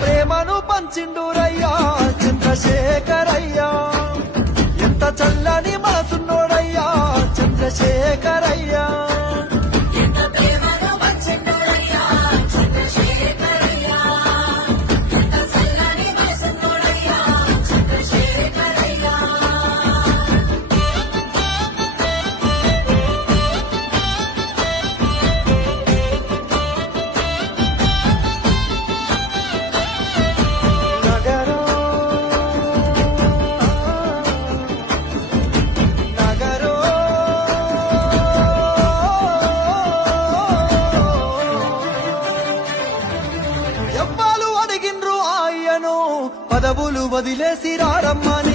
ప్రేమను పంచిండురయ్యా చంద్రశేఖరయ్యా ఎంత చల్లని మనసున్నోడయ్యా చంద్రశేఖరయ్యా పదవులు వదిలేసి రారమ్మని